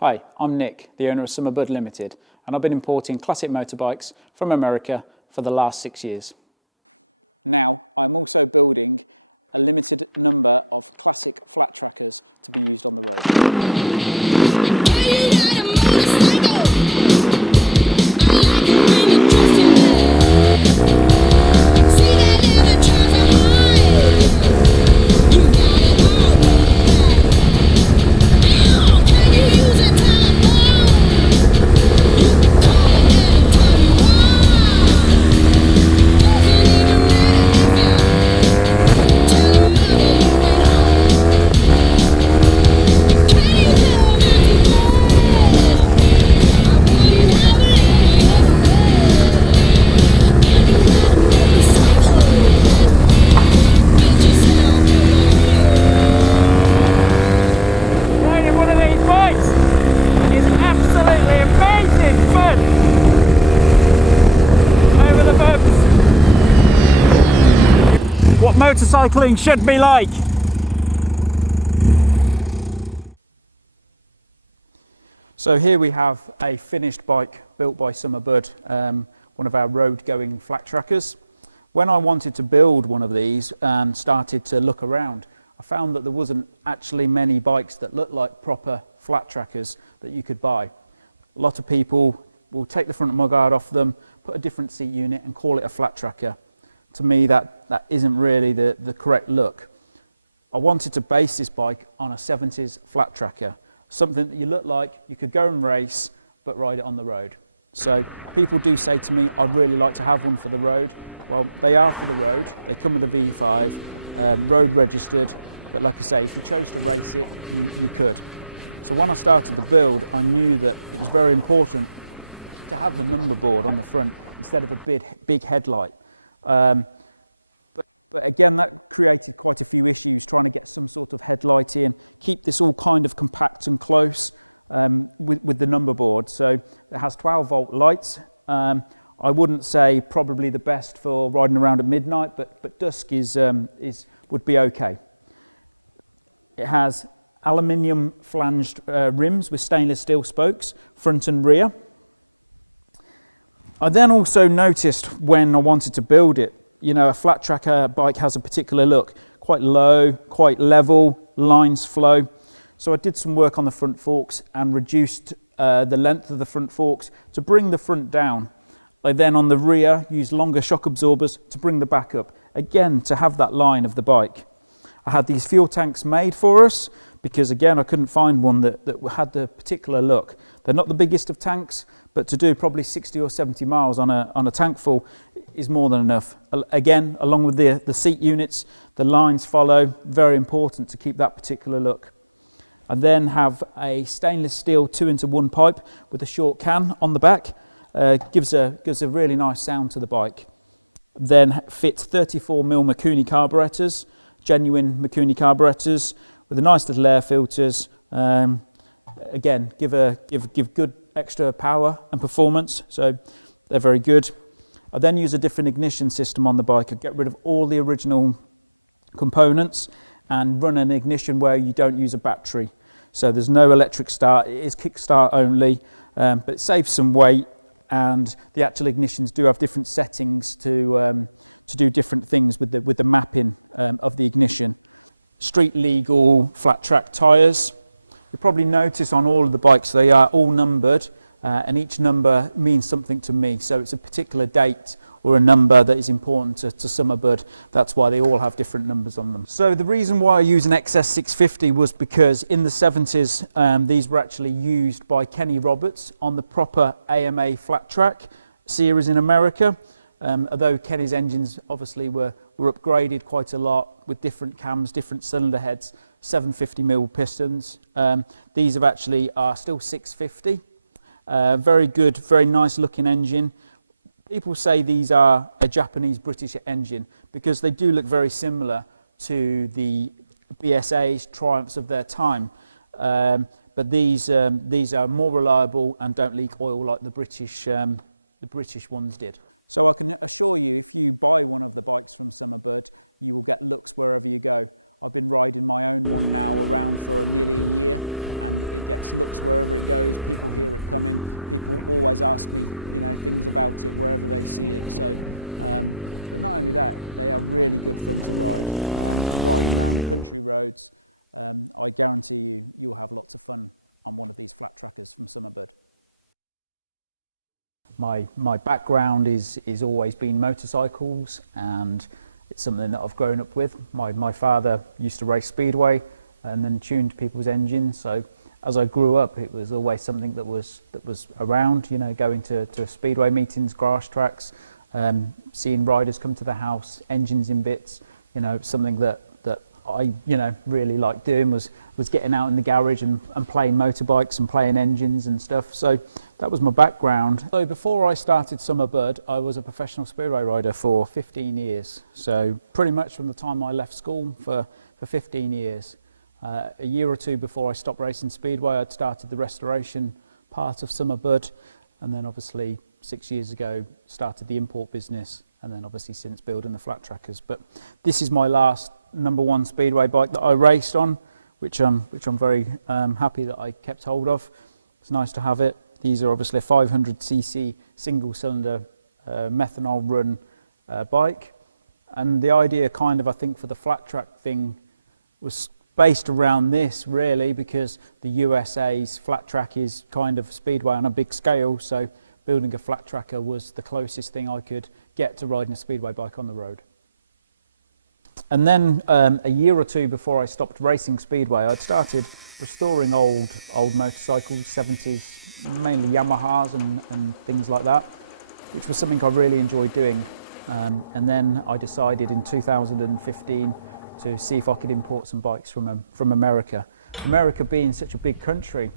Hi, I'm Nick, the owner of Summerbud Limited, and I've been importing classic motorbikes from America for the last 6 years. Now, I'm also building a limited number of classic flat trackers to be used on the road. What motorcycling should be like. So here we have a finished bike built by Summerbud, one of our road-going flat trackers. When I wanted to build one of these and started to look around, I found that there wasn't actually many bikes that looked like proper flat trackers that you could buy. A lot of people will take the front mudguard off them, put a different seat unit and call it a flat tracker. To me, that isn't really the correct look. I wanted to base this bike on a 70s flat tracker, something that you look like you could go and race but ride it on the road. So people do say to me, I'd really like to have one for the road. Well, they are for the road. They come with a V5, road registered, but like I say, if you chose to race it, you could. So when I started the build, I knew that it was very important to have the number board on the front instead of a big headlight. But again, that created quite a few issues trying to get some sort of headlight in, keep this all kind of compact and close with the number board. So it has 12-volt lights. I wouldn't say probably the best for riding around at midnight, but dusk would be okay. It has aluminium flanged rims with stainless steel spokes, front and rear. I then also noticed when I wanted to build it, you know, a flat tracker bike has a particular look, quite low, quite level, lines flow. So I did some work on the front forks and reduced the length of the front forks to bring the front down. I then on the rear used longer shock absorbers to bring the back up, again to have that line of the bike. I had these fuel tanks made for us because again I couldn't find one that had the particular look. They're not the biggest of tanks, but to do probably 60 or 70 miles on a tank full is more than enough. Again, along with the seat units, the lines follow, very important to keep that particular look. I then have a stainless steel 2-into-1 pipe with a short can on the back, gives a really nice sound to the bike. Then fit 34mm Mikuni carburetors, genuine Mikuni carburetors with a nice little air filters. Again, give good extra power and performance, so they're very good. I then use a different ignition system on the bike. I get rid of all the original components and run an ignition where you don't use a battery. So there's no electric start, it is kickstart only, but it saves some weight, and the actual ignitions do have different settings to do different things with the mapping of the ignition. Street legal flat track tyres. You'll probably notice on all of the bikes they are all numbered, and each number means something to me. So it's a particular date or a number that is important to Summerbud. That's why they all have different numbers on them. So the reason why I use an XS650 was because in the 70s these were actually used by Kenny Roberts on the proper AMA flat track series in America. Although Kenny's engines obviously were upgraded quite a lot with different cams, different cylinder heads, 750mm pistons. These are still 650. Very good, very nice looking engine. People say these are a Japanese-British engine because they do look very similar to the BSA's Triumphs of their time. But these are more reliable and don't leak oil like the British ones did. So I can assure you, if you buy one of the bikes from Summerbud, you will get looks wherever you go. I've been riding my own one now around for nearly a year, and gets looks wherever it goes. People hear it coming. People always ask me, you know, things about it wherever they see it. So, but not only that, they are really good fun to ride. Riding around the country roads, I guarantee you'll have lots of fun on one of these flat trackers from Summerbud. My background is always been motorcycles, and it's something that I've grown up with. My father used to race speedway and then tuned people's engines, so as I grew up it was always something that was around, you know, going to speedway meetings, grass tracks, seeing riders come to the house, engines in bits, you know, something that I, you know, really liked doing was getting out in the garage and playing motorbikes and playing engines and stuff. So that was my background. So before I started Summerbud, I was a professional speedway rider for 15 years. So pretty much from the time I left school for 15 years. A year or two before I stopped racing speedway, I'd started the restoration part of Summerbud, and then obviously 6 years ago started the import business, and then obviously since building the flat trackers. But this is my last #1 speedway bike that I raced on, which I'm very happy that I kept hold of. It's nice to have it. These are obviously a 500cc single cylinder methanol run bike, and the idea kind of, I think, for the flat track thing was based around this really, because the USA's flat track is kind of speedway on a big scale, so building a flat tracker was the closest thing I could get to riding a speedway bike on the road. And then a year or two before I stopped racing speedway, I'd started restoring old motorcycles, 70s, mainly Yamahas and things like that, which was something I really enjoyed doing. And then I decided in 2015 to see if I could import some bikes from America. America being such a big country,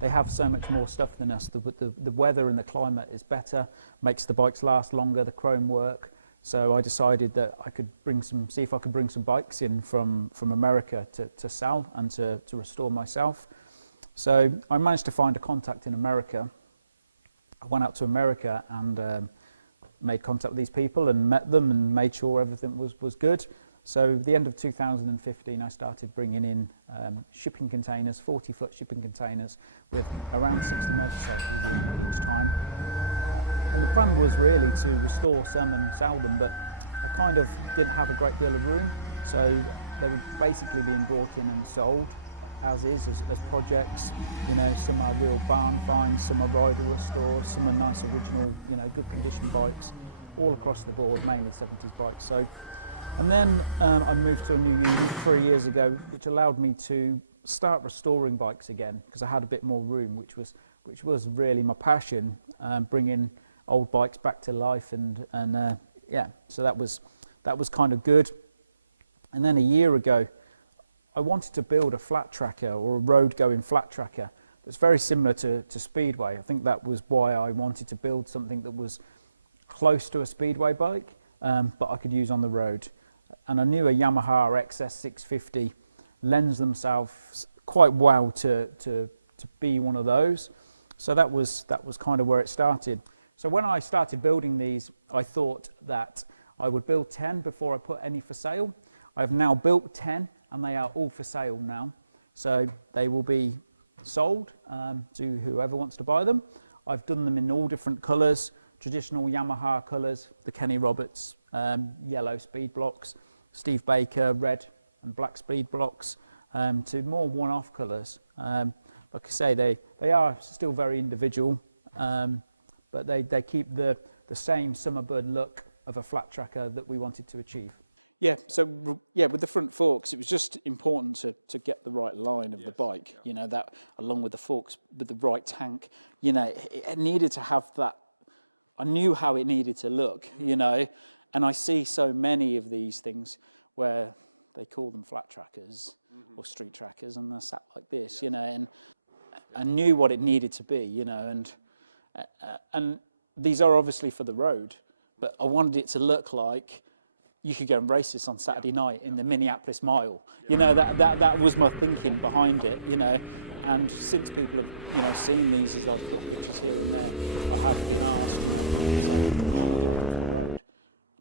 they have so much more stuff than us. The weather and the climate is better, makes the bikes last longer, the chrome work. So I decided that I could see if I could bring some bikes in from America to sell and to restore myself. So I managed to find a contact in America. I went out to America and made contact with these people and met them and made sure everything was good. So at the end of 2015, I started bringing in shipping containers, 40-foot shipping containers with around 60 motorcycles in each time. And the plan was really to restore some and sell them, but I kind of didn't have a great deal of room, so they were basically being brought in and sold as projects. You know, some are real barn finds, some are rider restores, some are nice original, you know, good condition bikes, all across the board, mainly 70s bikes. So, and then I moved to a new unit 3 years ago, which allowed me to start restoring bikes again, because I had a bit more room, which was really my passion, bringing old bikes back to life, and yeah, so that was kind of good. And then a year ago, I wanted to build a flat tracker or a road going flat tracker that's very similar to speedway. I think that was why I wanted to build something that was close to a speedway bike, but I could use on the road. And I knew a Yamaha XS 650 lends themselves quite well to be one of those. So that was kind of where it started. So when I started building these, I thought that I would build 10 before I put any for sale. I've now built 10 and they are all for sale now. So they will be sold to whoever wants to buy them. I've done them in all different colours, traditional Yamaha colours, the Kenny Roberts yellow speed blocks, Steve Baker red and black speed blocks, to more one-off colours. Like I say, they are still very individual, but they keep the same Summerbud look of a flat tracker that we wanted to achieve. Yeah, so yeah, with the front forks, it was just important to get the right line of the bike, you know, that along with the forks, with the right tank, you know, it needed to have that. I knew how it needed to look, you know, and I see so many of these things where they call them flat trackers or street trackers, and they're sat like this, you know, and I knew what it needed to be, you know, and these are obviously for the road, but I wanted it to look like you could go and race this on Saturday night in the Minneapolis Mile. You know, that was my thinking behind it, you know. And since people have, you know, seen these as I've put pictures here and there, I have been asked, you know, so, for the road. And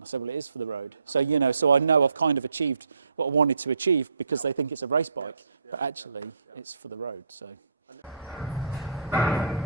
I said, well, it is for the road. So, you know, so I know I've kind of achieved what I wanted to achieve because they think it's a race bike, but actually it's for the road, so. I know.